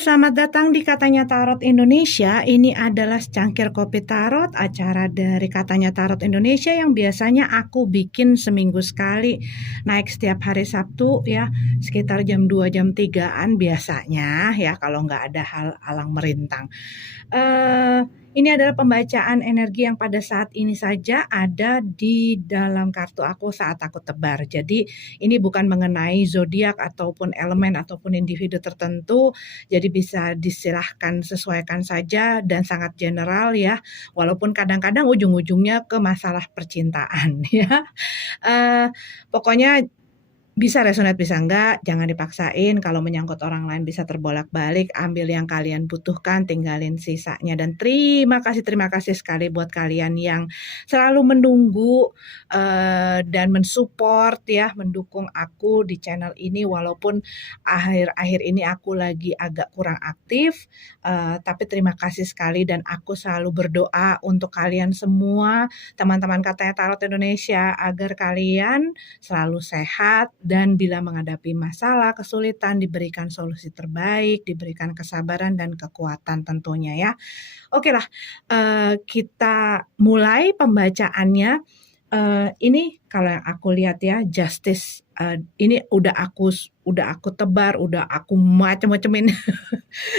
selamat datang di Katanya Tarot Indonesia. Ini adalah secangkir kopi tarot, acara dari Katanya Tarot Indonesia yang biasanya aku bikin seminggu sekali, naik setiap hari Sabtu ya, sekitar jam 2 jam 3-an biasanya ya, kalau nggak ada hal alang merintang. Ini adalah pembacaan energi yang pada saat ini saja ada di dalam kartu aku saat aku tebar. Jadi ini bukan mengenai zodiak ataupun elemen ataupun individu tertentu. Jadi bisa disilahkan sesuaikan saja dan sangat general ya. Walaupun kadang-kadang ujung-ujungnya ke masalah percintaan ya. Pokoknya bisa resonate bisa enggak, jangan dipaksain. Kalau menyangkut orang lain bisa terbolak-balik, ambil yang kalian butuhkan, tinggalin sisanya. Dan terima kasih sekali buat kalian yang selalu menunggu dan mensupport ya, mendukung aku di channel ini. Walaupun akhir-akhir ini aku lagi agak kurang aktif, tapi terima kasih sekali dan aku selalu berdoa untuk kalian semua, teman-teman Katanya Tarot Indonesia, agar kalian selalu sehat dan bila menghadapi masalah, kesulitan, diberikan solusi terbaik, diberikan kesabaran dan kekuatan tentunya ya. Oke lah, kita mulai pembacaannya. Ini kalau yang aku lihat ya, Justice. Ini udah aku tebar, udah aku macem-macemin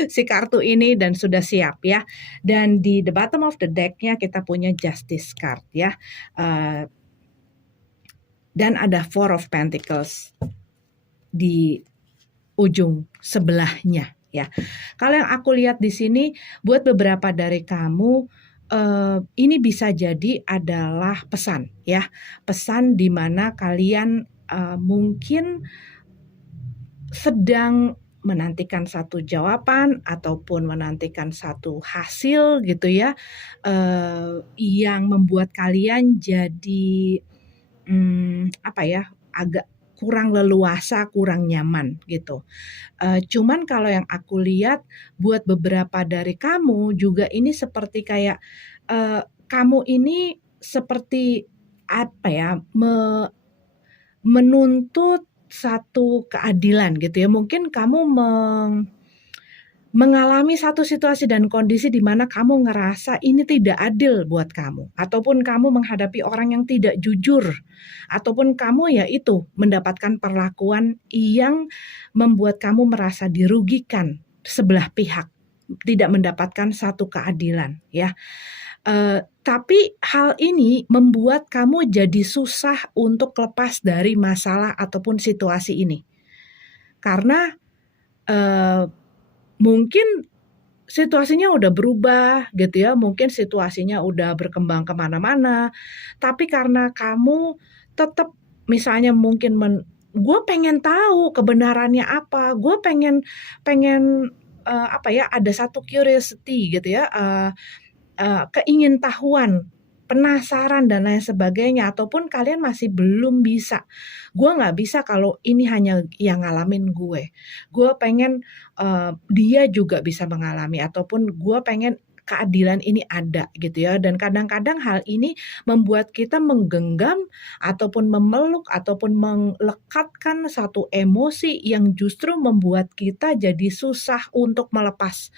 si kartu ini dan sudah siap ya. Dan di the bottom of the deck-nya kita punya Justice card ya. Dan ada Four of Pentacles di ujung sebelahnya ya. Kalau yang aku lihat di sini, buat beberapa dari kamu ini bisa jadi adalah pesan ya, pesan di mana kalian mungkin sedang menantikan satu jawaban ataupun menantikan satu hasil gitu ya, yang membuat kalian jadi agak kurang leluasa, kurang nyaman gitu. Cuman kalau yang aku lihat buat beberapa dari kamu juga ini seperti kayak kamu ini seperti menuntut satu keadilan gitu ya. Mungkin kamu mengalami satu situasi dan kondisi di mana kamu ngerasa ini tidak adil buat kamu, ataupun kamu menghadapi orang yang tidak jujur, ataupun kamu ya itu mendapatkan perlakuan yang membuat kamu merasa dirugikan sebelah pihak, tidak mendapatkan satu keadilan ya. Tapi hal ini membuat kamu jadi susah untuk lepas dari masalah ataupun situasi ini, karena mungkin situasinya udah berubah gitu ya, mungkin situasinya udah berkembang kemana-mana, tapi karena kamu tetap misalnya mungkin gue pengen tahu kebenarannya apa, gue pengen ada satu curiosity gitu ya, keingintahuan, penasaran dan lain sebagainya, ataupun kalian masih belum bisa. Gue nggak bisa kalau ini hanya yang ngalamin gue pengen dia juga bisa mengalami, ataupun gue pengen keadilan ini ada gitu ya. Dan kadang-kadang hal ini membuat kita menggenggam ataupun memeluk ataupun melekatkan satu emosi yang justru membuat kita jadi susah untuk melepas.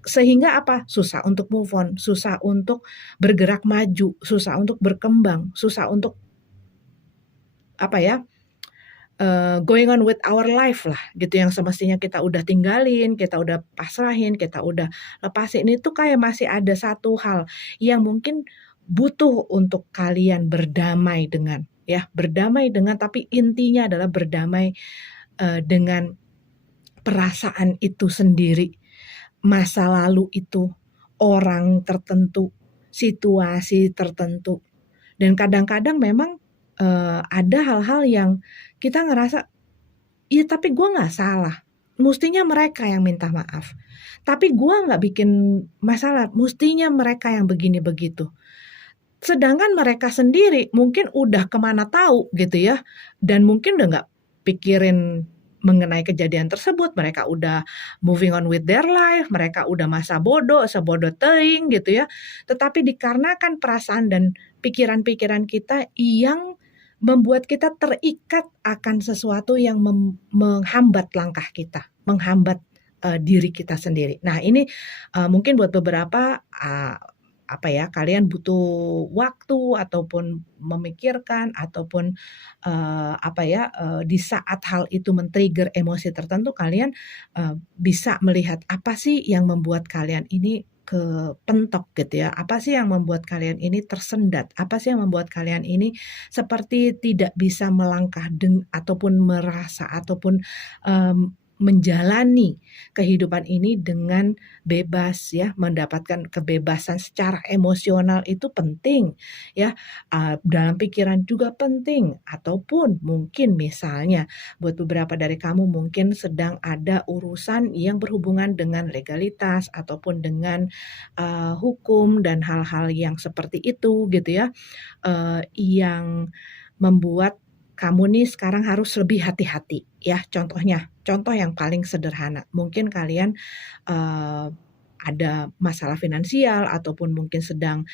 Sehingga apa? Susah untuk move on, susah untuk bergerak maju, susah untuk berkembang, susah untuk going on with our life lah gitu, yang semestinya kita udah tinggalin, kita udah pasrahin, kita udah lepasin. Itu kayak masih ada satu hal yang mungkin butuh untuk kalian berdamai dengan tapi intinya adalah berdamai dengan perasaan itu sendiri, masa lalu itu, orang tertentu, situasi tertentu. Dan kadang-kadang memang ada hal-hal yang kita ngerasa, iya tapi gue gak salah, mestinya mereka yang minta maaf. Tapi gue gak bikin masalah, mestinya mereka yang begini begitu. Sedangkan mereka sendiri mungkin udah kemana tahu gitu ya, dan mungkin udah gak pikirin mengenai kejadian tersebut, mereka udah moving on with their life, mereka udah masa bodoh, sebodoh teing gitu ya. Tetapi dikarenakan perasaan dan pikiran-pikiran kita yang membuat kita terikat akan sesuatu yang menghambat langkah kita, menghambat diri kita sendiri. Nah ini mungkin buat beberapa kalian butuh waktu ataupun memikirkan ataupun di saat hal itu men-trigger emosi tertentu kalian bisa melihat apa sih yang membuat kalian ini kepentok gitu ya. Apa sih yang membuat kalian ini tersendat? Apa sih yang membuat kalian ini seperti tidak bisa melangkah ataupun merasa ataupun menjalani kehidupan ini dengan bebas ya, mendapatkan kebebasan secara emosional itu penting ya, dalam pikiran juga penting, ataupun mungkin misalnya buat beberapa dari kamu mungkin sedang ada urusan yang berhubungan dengan legalitas ataupun dengan hukum dan hal-hal yang seperti itu gitu ya, yang membuat kamu nih sekarang harus lebih hati-hati ya. Contoh yang paling sederhana, mungkin kalian ada masalah finansial ataupun mungkin sedang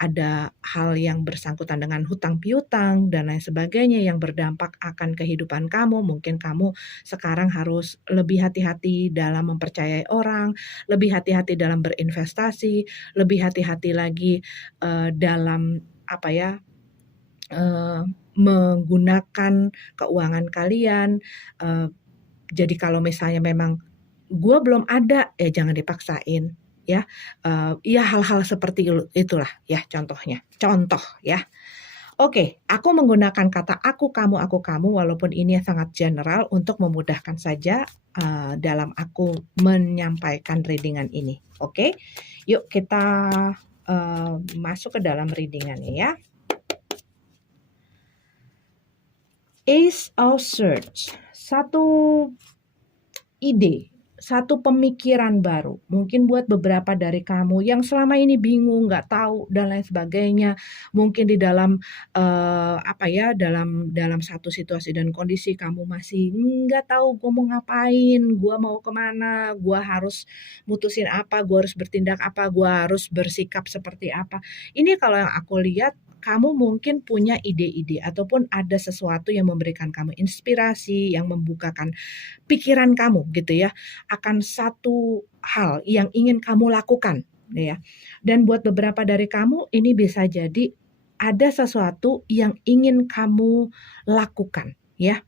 ada hal yang bersangkutan dengan hutang piutang dan lain sebagainya yang berdampak akan kehidupan kamu. Mungkin kamu sekarang harus lebih hati-hati dalam mempercayai orang, lebih hati-hati dalam berinvestasi, lebih hati-hati lagi dalam menggunakan keuangan kalian. Jadi kalau misalnya memang gue belum ada, ya jangan dipaksain ya. Ya hal-hal seperti itulah ya contohnya. Contoh ya. Oke, aku menggunakan kata aku, kamu walaupun ini sangat general untuk memudahkan saja dalam aku menyampaikan readingan ini. Oke, yuk kita masuk ke dalam readingannya ya. Ace of Swords, satu ide, satu pemikiran baru. Mungkin buat beberapa dari kamu yang selama ini bingung, nggak tahu dan lain sebagainya. Mungkin di dalam dalam satu situasi dan kondisi kamu masih nggak tahu gue mau ngapain, gue mau kemana, gue harus mutusin apa, gue harus bertindak apa, gue harus bersikap seperti apa. Ini kalau yang aku lihat kamu mungkin punya ide-ide ataupun ada sesuatu yang memberikan kamu inspirasi, yang membukakan pikiran kamu gitu ya, akan satu hal yang ingin kamu lakukan ya. Dan buat beberapa dari kamu ini bisa jadi ada sesuatu yang ingin kamu lakukan ya.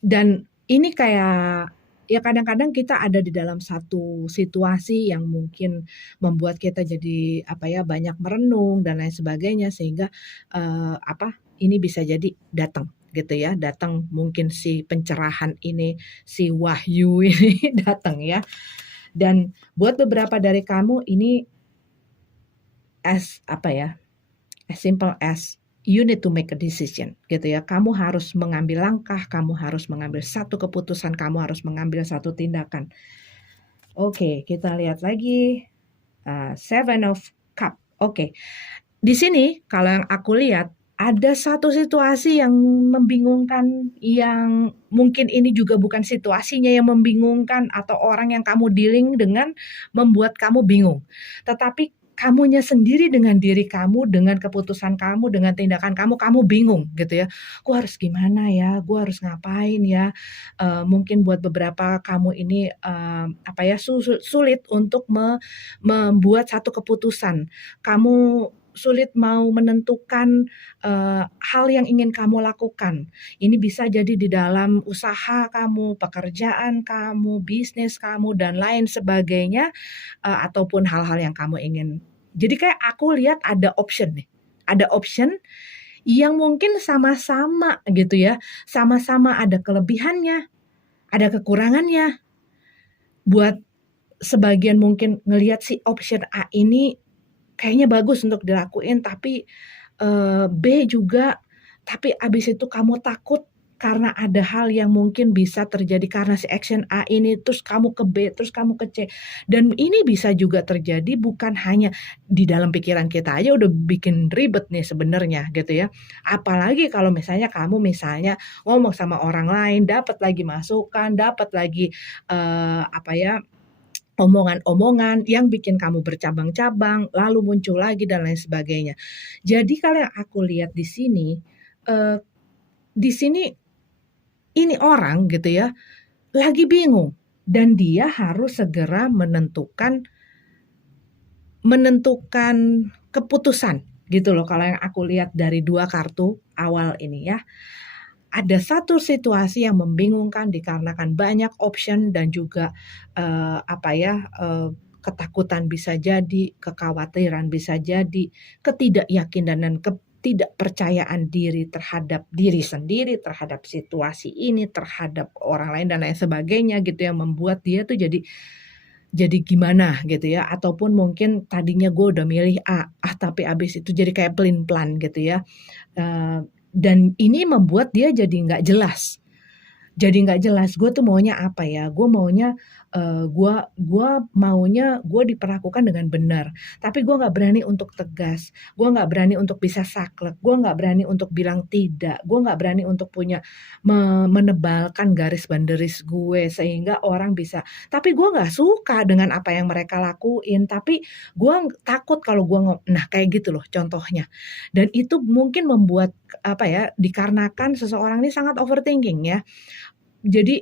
Dan ini kayak ya kadang-kadang kita ada di dalam satu situasi yang mungkin membuat kita jadi banyak merenung dan lain sebagainya sehingga ini bisa jadi datang gitu ya, datang mungkin si pencerahan ini, si wahyu ini datang ya. Dan buat beberapa dari kamu ini as simple as you need to make a decision gitu ya. Kamu harus mengambil langkah, kamu harus mengambil satu keputusan, kamu harus mengambil satu tindakan. Oke, kita lihat lagi Seven of Cup. Oke, di sini kalau yang aku lihat ada satu situasi yang membingungkan, yang mungkin ini juga bukan situasinya yang membingungkan atau orang yang kamu dealing dengan membuat kamu bingung, tetapi kamunya sendiri dengan diri kamu, dengan keputusan kamu, dengan tindakan kamu bingung gitu ya. Gue harus gimana ya? Gue harus ngapain ya? Mungkin buat beberapa kamu ini sulit untuk membuat satu keputusan. Kamu sulit mau menentukan hal yang ingin kamu lakukan. Ini bisa jadi di dalam usaha kamu, pekerjaan kamu, bisnis kamu, dan lain sebagainya, ataupun hal-hal yang kamu ingin. Jadi kayak aku lihat ada option nih. Ada option yang mungkin sama-sama gitu ya. Sama-sama ada kelebihannya, ada kekurangannya. Buat sebagian mungkin ngelihat si option A ini kayaknya bagus untuk dilakuin, tapi B juga, tapi abis itu kamu takut karena ada hal yang mungkin bisa terjadi karena si action A ini, terus kamu ke B, terus kamu ke C. Dan ini bisa juga terjadi bukan hanya di dalam pikiran kita aja udah bikin ribet nih sebenarnya gitu ya. Apalagi kalau misalnya kamu ngomong sama orang lain, dapat lagi masukan, dapat lagi omongan-omongan yang bikin kamu bercabang-cabang, lalu muncul lagi dan lain sebagainya. Jadi kalau yang aku lihat di sini ini orang gitu ya, lagi bingung dan dia harus segera menentukan keputusan gitu loh. Kalau yang aku lihat dari 2 kartu awal ini ya. Ada satu situasi yang membingungkan dikarenakan banyak option dan juga, ketakutan bisa jadi, kekhawatiran bisa jadi, ketidakyakinan dan ketidakpercayaan diri terhadap diri sendiri, terhadap situasi ini, terhadap orang lain dan lain sebagainya gitu yang membuat dia tuh jadi gimana gitu ya, ataupun mungkin tadinya gue udah milih A, tapi abis itu jadi kayak pelin-pelan gitu ya, dan ini membuat dia jadi nggak jelas. Jadi nggak jelas, gue tuh maunya apa ya, gue maunya, gue diperlakukan dengan benar, tapi gue nggak berani untuk tegas, gue nggak berani untuk bisa saklek, gue nggak berani untuk bilang tidak, gue nggak berani untuk punya menebalkan garis banderis gue sehingga orang bisa tapi gue nggak suka dengan apa yang mereka lakuin, tapi gue takut kalau gue nah kayak gitu loh contohnya. Dan itu mungkin membuat, dikarenakan seseorang ini sangat overthinking ya. Jadi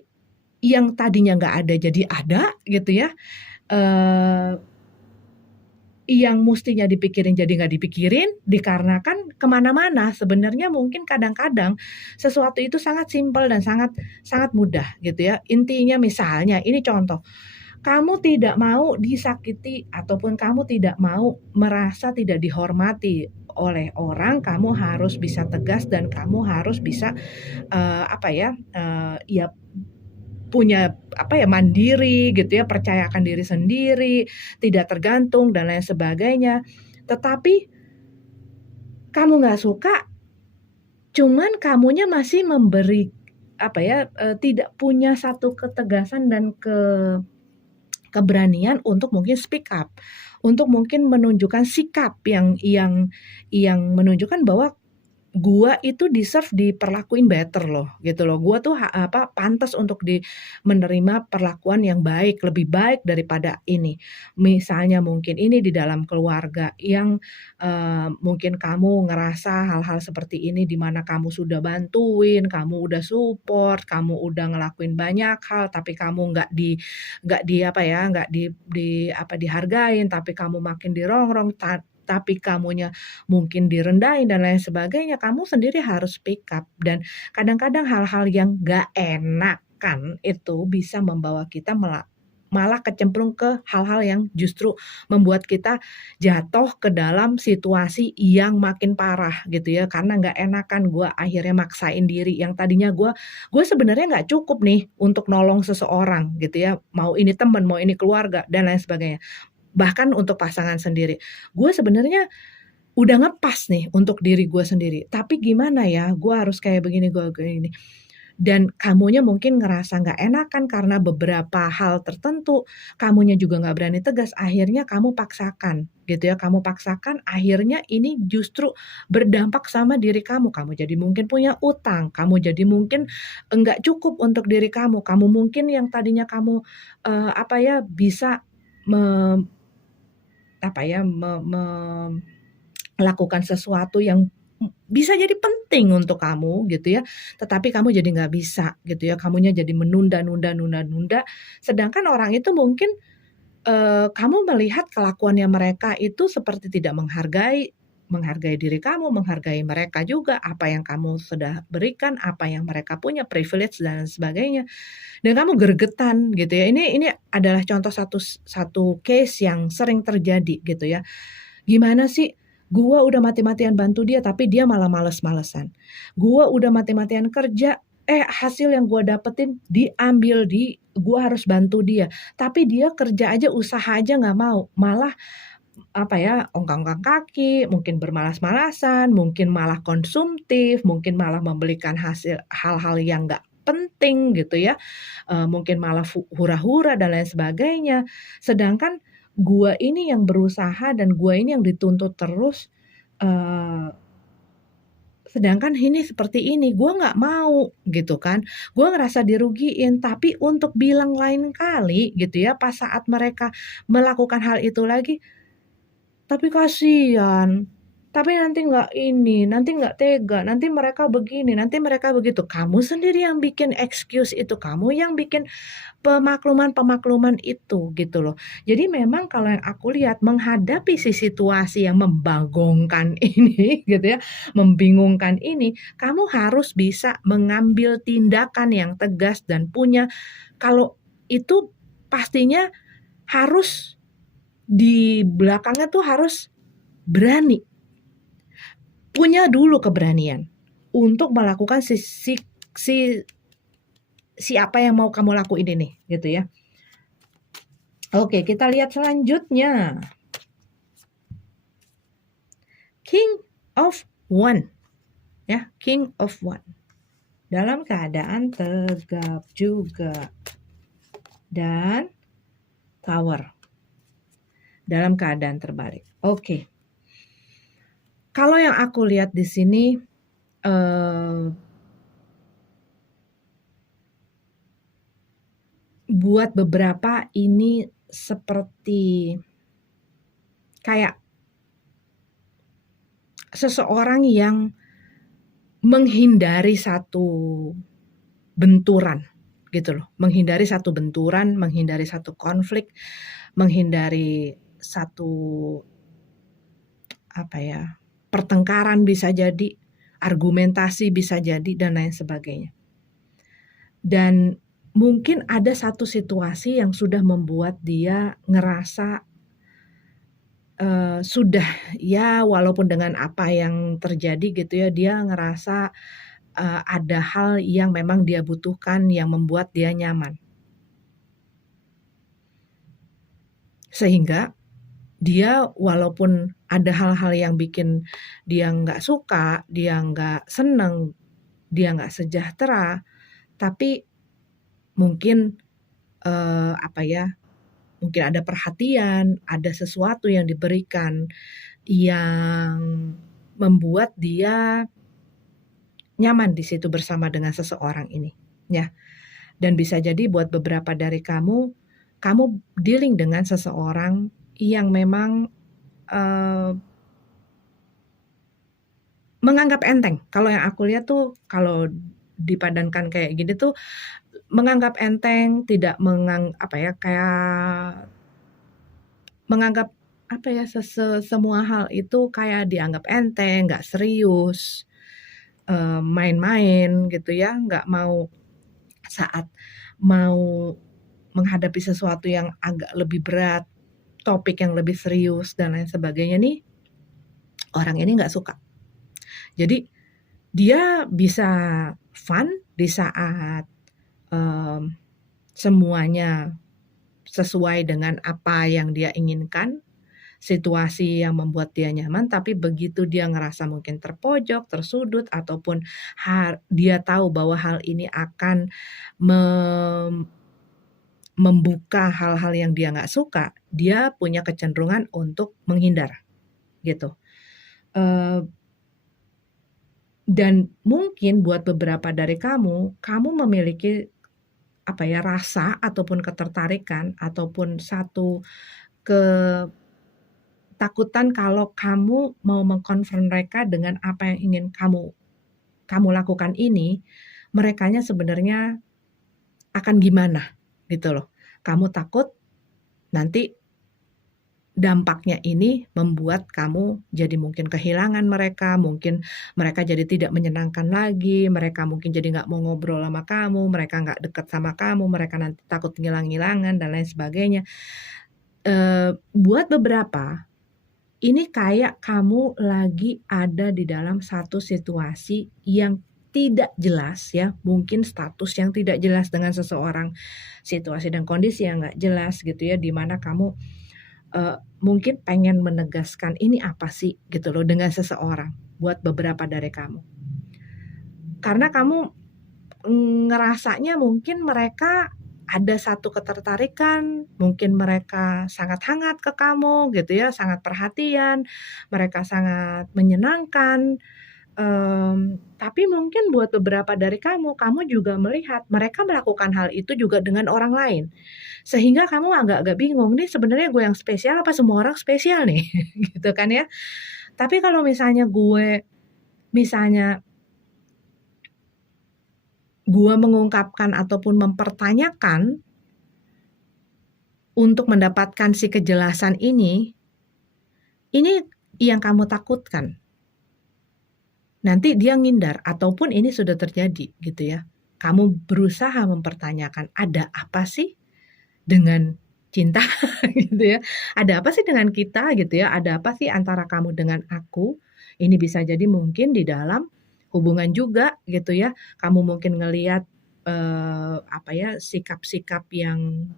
yang tadinya nggak ada jadi ada gitu ya, yang mustinya dipikirin jadi nggak dipikirin, dikarenakan kemana-mana. Sebenarnya mungkin kadang-kadang sesuatu itu sangat simpel dan sangat sangat mudah gitu ya. Intinya misalnya ini contoh, kamu tidak mau disakiti ataupun kamu tidak mau merasa tidak dihormati oleh orang, kamu harus bisa tegas dan kamu harus bisa, ya punya mandiri gitu ya, percaya akan diri sendiri, tidak tergantung dan lain sebagainya. Tetapi kamu nggak suka, cuman kamunya masih memberi tidak punya satu ketegasan dan keberanian untuk mungkin speak up, untuk mungkin menunjukkan sikap yang menunjukkan bahwa gua itu deserve diperlakuin better loh, gitu loh. Gua tuh pantas untuk menerima perlakuan yang baik, lebih baik daripada ini. Misalnya mungkin ini di dalam keluarga yang, mungkin kamu ngerasa hal-hal seperti ini di mana kamu sudah bantuin, kamu udah support, kamu udah ngelakuin banyak hal, tapi kamu dihargain, tapi kamu makin dirongrong, tapi kamunya mungkin direndahin dan lain sebagainya, kamu sendiri harus speak up. Dan kadang-kadang hal-hal yang gak enakan itu bisa membawa kita malah kecemplung ke hal-hal yang justru membuat kita jatuh ke dalam situasi yang makin parah gitu ya, karena gak enakan gue akhirnya maksain diri yang tadinya gue sebenarnya gak cukup nih untuk nolong seseorang gitu ya, mau ini teman, mau ini keluarga dan lain sebagainya. Bahkan untuk pasangan sendiri. Gue sebenarnya udah ngepas nih untuk diri gue sendiri, tapi gimana ya, gue harus kayak begini, gue kayak gini. Dan kamunya mungkin ngerasa nggak enakan karena beberapa hal tertentu, kamunya juga nggak berani tegas, akhirnya kamu paksakan gitu ya, kamu paksakan akhirnya ini justru berdampak sama diri kamu. Kamu jadi mungkin punya utang, kamu jadi mungkin enggak cukup untuk diri kamu, kamu mungkin yang tadinya kamu, bisa melakukan sesuatu yang bisa jadi penting untuk kamu gitu ya, tetapi kamu jadi nggak bisa gitu ya, kamunya jadi menunda, sedangkan orang itu mungkin, kamu melihat kelakuannya mereka itu seperti tidak menghargai diri kamu, menghargai mereka juga, apa yang kamu sudah berikan, apa yang mereka punya, privilege dan sebagainya. Dan kamu gregetan gitu ya. Ini adalah contoh satu case yang sering terjadi gitu ya. Gimana sih, gua udah mati-matian bantu dia tapi dia malah males-malesan. Gua udah mati-matian kerja, hasil yang gua dapetin diambil gua harus bantu dia, tapi dia kerja aja, usaha aja nggak mau, malah ongkang-ongkang kaki, mungkin bermalas-malasan, mungkin malah konsumtif, mungkin malah membelikan hal-hal yang nggak penting gitu ya, mungkin malah hura-hura dan lain sebagainya. Sedangkan gua ini yang berusaha dan gua ini yang dituntut terus, sedangkan ini seperti ini, gua nggak mau gitu kan. Gua ngerasa dirugiin, tapi untuk bilang lain kali gitu ya, pas saat mereka melakukan hal itu lagi, tapi kasihan, tapi nanti nggak tega, nanti mereka begini, nanti mereka begitu. Kamu sendiri yang bikin excuse itu, kamu yang bikin pemakluman-pemakluman itu gitu loh. Jadi memang kalau yang aku lihat menghadapi situasi yang membagongkan ini gitu ya, membingungkan ini, kamu harus bisa mengambil tindakan yang tegas dan punya, kalau itu pastinya harus di belakangnya tuh harus berani. Punya dulu keberanian untuk melakukan apa yang mau kamu lakuin ini gitu ya. Oke, kita lihat selanjutnya. King of One. Ya, King of One. Dalam keadaan tegap juga. Dan Tower. Dalam keadaan terbalik. Oke. Kalau yang aku lihat di sini buat beberapa ini seperti kayak seseorang yang menghindari satu benturan gitu loh. Menghindari satu benturan, menghindari satu konflik, menghindari satu pertengkaran bisa jadi, argumentasi bisa jadi, dan lain sebagainya. Dan mungkin ada satu situasi yang sudah membuat dia ngerasa sudah ya, walaupun dengan apa yang terjadi gitu ya, dia ngerasa ada hal yang memang dia butuhkan yang membuat dia nyaman. Sehingga dia walaupun ada hal-hal yang bikin dia nggak suka, dia nggak seneng, dia nggak sejahtera, tapi mungkin mungkin ada perhatian, ada sesuatu yang diberikan yang membuat dia nyaman di situ bersama dengan seseorang ini, ya. Dan bisa jadi buat beberapa dari kamu dealing dengan seseorang yang memang menganggap enteng. Kalau yang aku lihat tuh, kalau dipadankan kayak gini tuh, menganggap enteng, tidak menganggap semua hal itu kayak dianggap enteng, nggak serius, main-main gitu ya, nggak mau saat mau menghadapi sesuatu yang agak lebih berat, topik yang lebih serius dan lain sebagainya nih, orang ini nggak suka. Jadi dia bisa fun di saat semuanya sesuai dengan apa yang dia inginkan, situasi yang membuat dia nyaman, tapi begitu dia ngerasa mungkin terpojok, tersudut, ataupun dia tahu bahwa hal ini akan membuka hal-hal yang dia nggak suka, dia punya kecenderungan untuk menghindar gitu. Dan mungkin buat beberapa dari kamu memiliki rasa ataupun ketertarikan ataupun satu ketakutan kalau kamu mau mengkonfront mereka dengan apa yang ingin kamu lakukan ini, merekanya sebenarnya akan gimana gitu loh. Kamu takut nanti dampaknya ini membuat kamu jadi mungkin kehilangan mereka, mungkin mereka jadi tidak menyenangkan lagi, mereka mungkin jadi nggak mau ngobrol sama kamu, mereka nggak dekat sama kamu, mereka nanti takut ngilang-ngilangan dan lain sebagainya. Buat beberapa, ini kayak kamu lagi ada di dalam satu situasi yang tidak jelas ya, mungkin status yang tidak jelas dengan seseorang, situasi dan kondisi yang nggak jelas gitu ya, di mana kamu mungkin pengen menegaskan ini apa sih gitu loh dengan seseorang buat beberapa dari kamu. Karena kamu ngerasanya mungkin mereka ada satu ketertarikan, mungkin mereka sangat hangat ke kamu gitu ya, sangat perhatian, mereka sangat menyenangkan. Tapi mungkin buat beberapa dari kamu juga melihat mereka melakukan hal itu juga dengan orang lain. Sehingga kamu agak-agak bingung, nih sebenarnya gue yang spesial apa semua orang spesial nih? Gitu kan ya. Tapi kalau misalnya gue mengungkapkan ataupun mempertanyakan untuk mendapatkan si kejelasan ini yang kamu takutkan. Nanti dia ngindar ataupun ini sudah terjadi gitu ya. Kamu berusaha mempertanyakan, ada apa sih dengan cinta gitu ya. Ada apa sih dengan kita gitu ya. Ada apa sih antara kamu dengan aku. Ini bisa jadi mungkin di dalam hubungan juga gitu ya. Kamu mungkin ngelihat sikap-sikap yang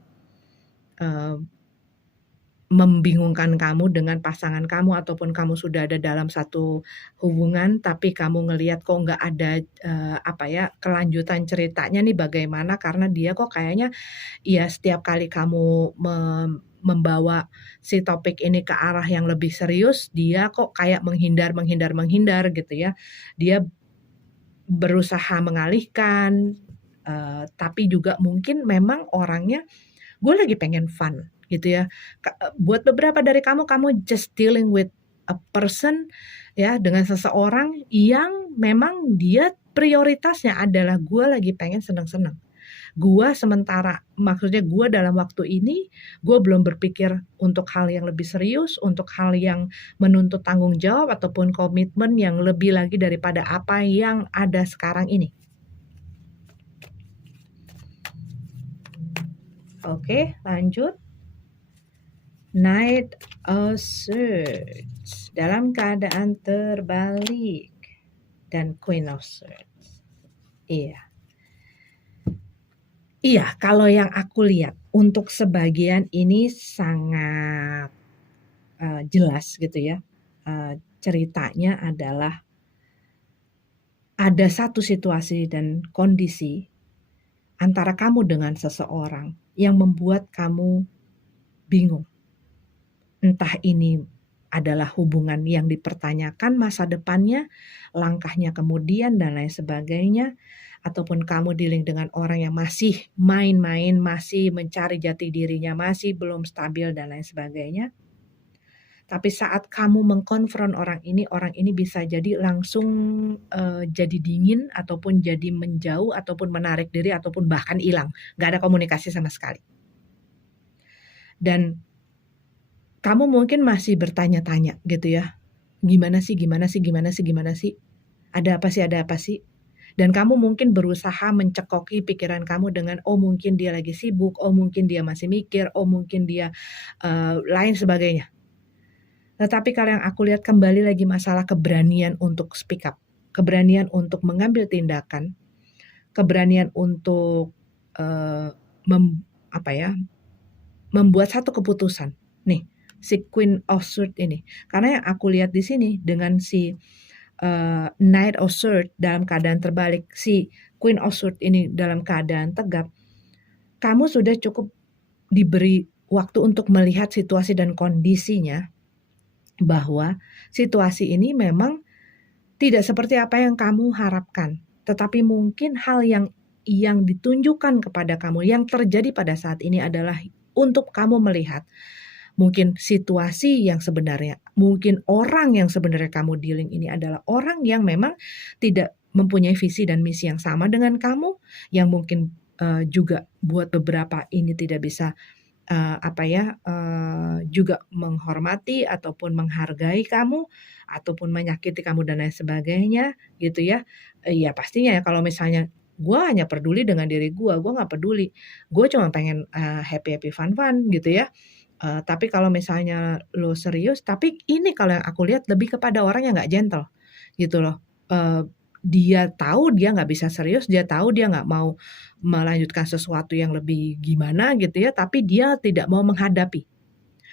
membingungkan kamu dengan pasangan kamu ataupun kamu sudah ada dalam satu hubungan tapi kamu ngelihat kok nggak ada kelanjutan ceritanya nih bagaimana karena dia kok kayaknya ya setiap kali kamu membawa si topik ini ke arah yang lebih serius dia kok kayak menghindar gitu ya. Dia berusaha mengalihkan tapi juga mungkin memang orangnya gue lagi pengen fun gitu ya. Buat beberapa dari kamu just dealing with a person ya dengan seseorang yang memang dia prioritasnya adalah gue lagi pengen seneng-seneng. Maksudnya gue dalam waktu ini gue belum berpikir untuk hal yang lebih serius, untuk hal yang menuntut tanggung jawab ataupun komitmen yang lebih lagi daripada apa yang ada sekarang ini. Oke, lanjut. Knight of Swords dalam keadaan terbalik dan Queen of Swords. Iya, kalau yang aku lihat untuk sebagian ini sangat jelas gitu ya. Ceritanya adalah ada satu situasi dan kondisi antara kamu dengan seseorang yang membuat kamu bingung. Entah ini adalah hubungan yang dipertanyakan masa depannya, langkahnya kemudian dan lain sebagainya, ataupun kamu dealing dengan orang yang masih main-main, masih mencari jati dirinya, masih belum stabil dan lain sebagainya. Tapi saat kamu mengkonfront orang ini bisa jadi langsung jadi dingin ataupun jadi menjauh ataupun menarik diri ataupun bahkan hilang, nggak ada komunikasi sama sekali. Dan kamu mungkin masih bertanya-tanya gitu ya. Gimana sih? Ada apa sih? Dan kamu mungkin berusaha mencekoki pikiran kamu dengan mungkin dia lagi sibuk, mungkin dia masih mikir, mungkin dia lain sebagainya. Tetapi kalau yang aku lihat kembali lagi masalah keberanian untuk speak up, keberanian untuk mengambil tindakan, keberanian untuk membuat satu keputusan. Nih, si Queen of Swords ini. Karena yang aku lihat di sini dengan si Knight of Swords dalam keadaan terbalik, si Queen of Swords ini dalam keadaan tegap, kamu sudah cukup diberi waktu untuk melihat situasi dan kondisinya bahwa situasi ini memang tidak seperti apa yang kamu harapkan. Tetapi mungkin hal yang ditunjukkan kepada kamu, yang terjadi pada saat ini adalah untuk kamu melihat mungkin situasi yang sebenarnya, mungkin orang yang sebenarnya kamu dealing ini adalah orang yang memang tidak mempunyai visi dan misi yang sama dengan kamu, yang mungkin juga buat beberapa ini tidak bisa juga menghormati ataupun menghargai kamu ataupun menyakiti kamu dan lain sebagainya gitu ya. Ya pastinya ya kalau misalnya gue hanya peduli dengan diri gue nggak peduli, gue cuma pengen happy fun gitu ya. Tapi kalau misalnya lo serius, tapi ini kalau yang aku lihat lebih kepada orang yang nggak gentle gitu loh. Dia tahu dia nggak bisa serius, dia tahu dia nggak mau melanjutkan sesuatu yang lebih gimana gitu ya, tapi dia tidak mau menghadapi.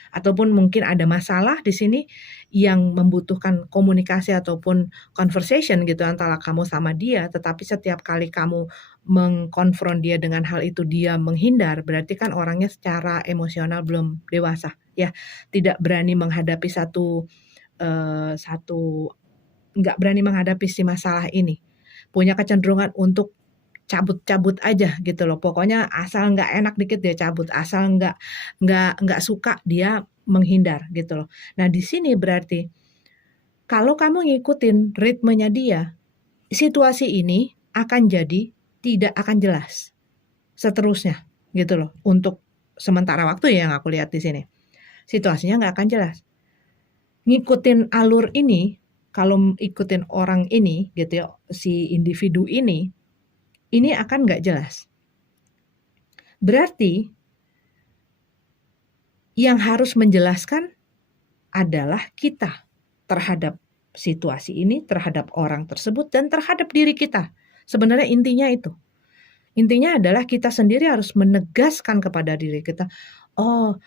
Ataupun mungkin ada masalah di sini yang membutuhkan komunikasi ataupun conversation gitu antara kamu sama dia, tetapi setiap kali kamu mengkonfront dia dengan hal itu dia menghindar, berarti kan orangnya secara emosional belum dewasa ya, tidak berani menghadapi nggak berani menghadapi si masalah ini, punya kecenderungan untuk cabut aja gitu loh, pokoknya asal nggak enak dikit dia cabut, asal nggak suka dia menghindar gitu loh. Nah di sini berarti Kalau kamu ngikutin ritmenya dia, situasi ini akan jadi tidak akan jelas seterusnya gitu loh. Untuk sementara waktu ya yang aku lihat di sini. Situasinya nggak akan jelas. Ngikutin alur ini, kalau ikutin orang ini gitu ya, si individu ini akan nggak jelas. Berarti yang harus menjelaskan adalah kita terhadap situasi ini, terhadap orang tersebut, dan terhadap diri kita. Sebenarnya intinya itu. Intinya adalah kita sendiri harus menegaskan kepada diri kita, oh,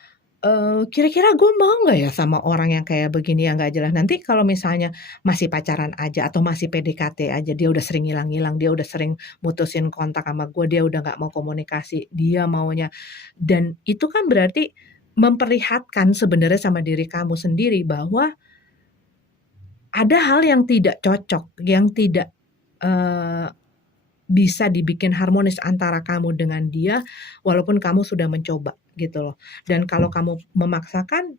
kira-kira gue mau nggak ya sama orang yang kayak begini yang nggak jelas. Nanti kalau misalnya masih pacaran aja atau masih PDKT aja, dia udah sering hilang-hilang, dia udah sering mutusin kontak sama gue, dia udah nggak mau komunikasi, dia maunya. Dan itu kan berarti memperlihatkan sebenarnya sama diri kamu sendiri bahwa ada hal yang tidak cocok, yang tidak bisa dibikin harmonis antara kamu dengan dia, walaupun kamu sudah mencoba gitu loh. Dan kalau kamu memaksakan,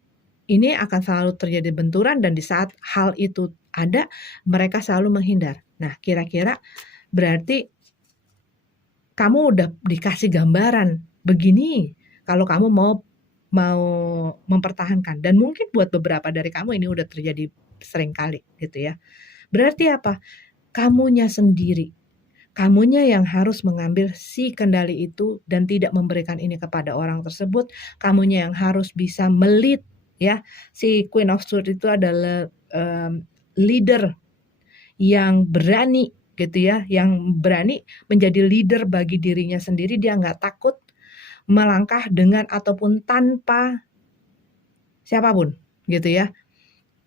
ini akan selalu terjadi benturan dan di saat hal itu ada, mereka selalu menghindar. Nah, kira-kira berarti kamu udah dikasih gambaran begini kalau kamu mau mempertahankan. Dan mungkin buat beberapa dari kamu ini udah terjadi sering kali gitu ya. Berarti apa? Kamunya sendiri. Kamunya yang harus mengambil si kendali itu dan tidak memberikan ini kepada orang tersebut. Kamunya yang harus bisa melit ya. Si Queen of Swords itu adalah leader yang berani gitu ya, yang berani menjadi leader bagi dirinya sendiri. Dia nggak takut melangkah dengan ataupun tanpa siapapun gitu ya.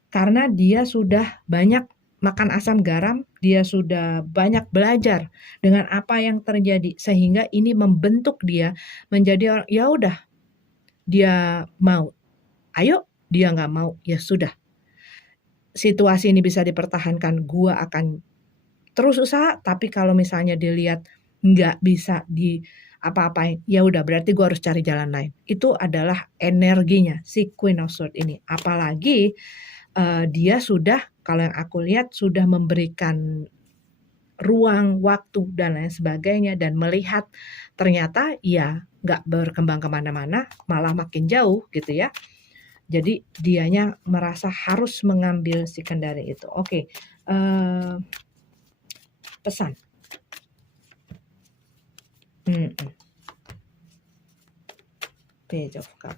Karena dia sudah banyak makan asam garam, dia sudah banyak belajar dengan apa yang terjadi sehingga ini membentuk dia menjadi orang, ya udah dia mau, ayo, dia nggak mau, ya sudah. Situasi ini bisa dipertahankan, gua akan terus usaha, tapi kalau misalnya dilihat nggak bisa di apa-apain, ya udah berarti gua harus cari jalan lain. Itu adalah energinya si Queen of Swords ini. Apalagi dia sudah, kalau yang aku lihat, sudah memberikan ruang, waktu, dan lain sebagainya, dan melihat ternyata ya nggak berkembang kemana-mana, malah makin jauh gitu ya. Jadi dianya merasa harus mengambil si kendali itu. Oke, pesan. Page of Cup.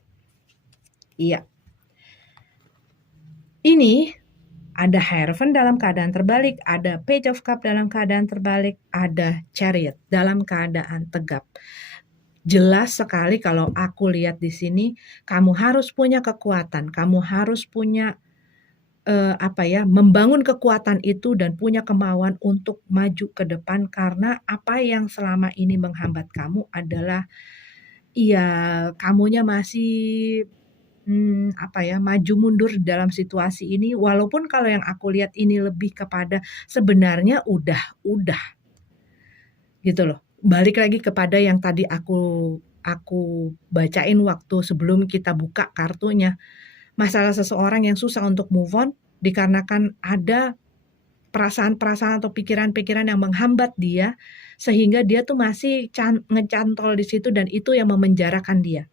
Iya. Ini ada Hierophant dalam keadaan terbalik, ada Page of Cup dalam keadaan terbalik, ada Chariot dalam keadaan tegap. Jelas sekali kalau aku lihat di sini, kamu harus punya kekuatan, kamu harus punya membangun kekuatan itu dan punya kemauan untuk maju ke depan, karena apa yang selama ini menghambat kamu adalah kamunya masih maju mundur dalam situasi ini, walaupun kalau yang aku lihat ini lebih kepada sebenarnya udah gitu loh. Balik lagi kepada yang tadi aku bacain waktu sebelum kita buka kartunya. Masalah seseorang yang susah untuk move on dikarenakan ada perasaan-perasaan atau pikiran-pikiran yang menghambat dia sehingga dia tuh masih ngecantol di situ dan itu yang memenjarakan dia.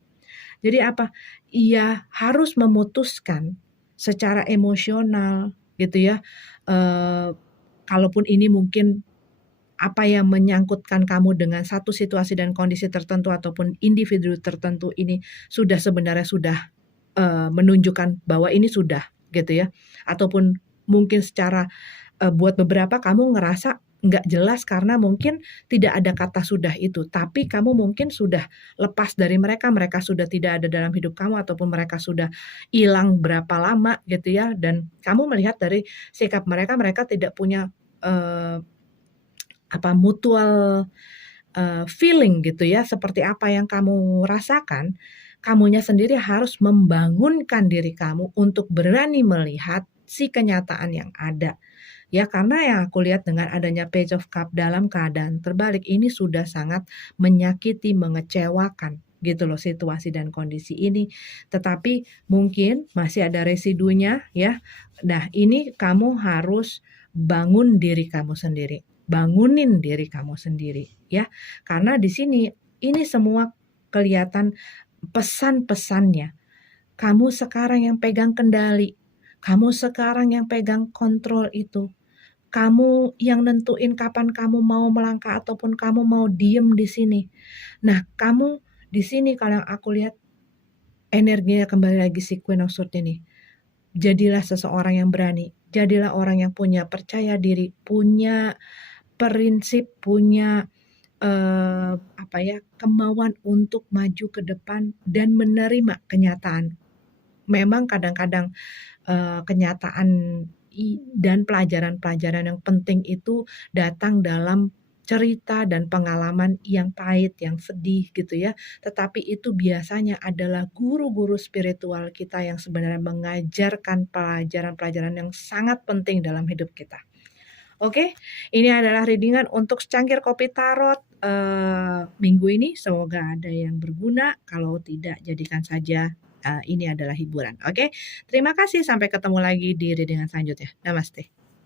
Jadi apa? Ia harus memutuskan secara emosional gitu ya. Kalaupun ini mungkin apa yang menyangkutkan kamu dengan satu situasi dan kondisi tertentu ataupun individu tertentu ini sebenarnya sudah menunjukkan bahwa ini sudah gitu ya. Ataupun mungkin secara buat beberapa kamu ngerasa nggak jelas karena mungkin tidak ada kata sudah itu, tapi kamu mungkin sudah lepas dari mereka sudah tidak ada dalam hidup kamu ataupun mereka sudah hilang berapa lama gitu ya, dan kamu melihat dari sikap mereka tidak punya mutual feeling gitu ya, seperti apa yang kamu rasakan. Kamunya sendiri harus membangunkan diri kamu untuk berani melihat si kenyataan yang ada. Ya, karena yang aku lihat dengan adanya Page of Cup dalam keadaan terbalik ini sudah sangat menyakiti, mengecewakan gitu loh situasi dan kondisi ini. Tetapi mungkin masih ada residunya ya. Nah, ini kamu harus bangun diri kamu sendiri. Bangunin diri kamu sendiri ya. Karena di sini ini semua kelihatan pesan-pesannya. Kamu sekarang yang pegang kendali. Kamu sekarang yang pegang kontrol itu. Kamu yang nentuin kapan kamu mau melangkah ataupun kamu mau diem di sini. Nah, kamu di sini kalau yang aku lihat energinya kembali lagi si Queen of Swords ini. Jadilah seseorang yang berani. Jadilah orang yang punya percaya diri, punya prinsip, punya kemauan untuk maju ke depan dan menerima kenyataan. Memang kadang-kadang kenyataan dan pelajaran-pelajaran yang penting itu datang dalam cerita dan pengalaman yang pahit, yang sedih gitu ya. Tetapi itu biasanya adalah guru-guru spiritual kita yang sebenarnya mengajarkan pelajaran-pelajaran yang sangat penting dalam hidup kita. Oke, ini adalah readingan untuk secangkir kopi tarot minggu ini. Semoga ada yang berguna. Kalau tidak, jadikan saja ini adalah hiburan. Oke, terima kasih. Sampai ketemu lagi di readingan selanjutnya. Namaste.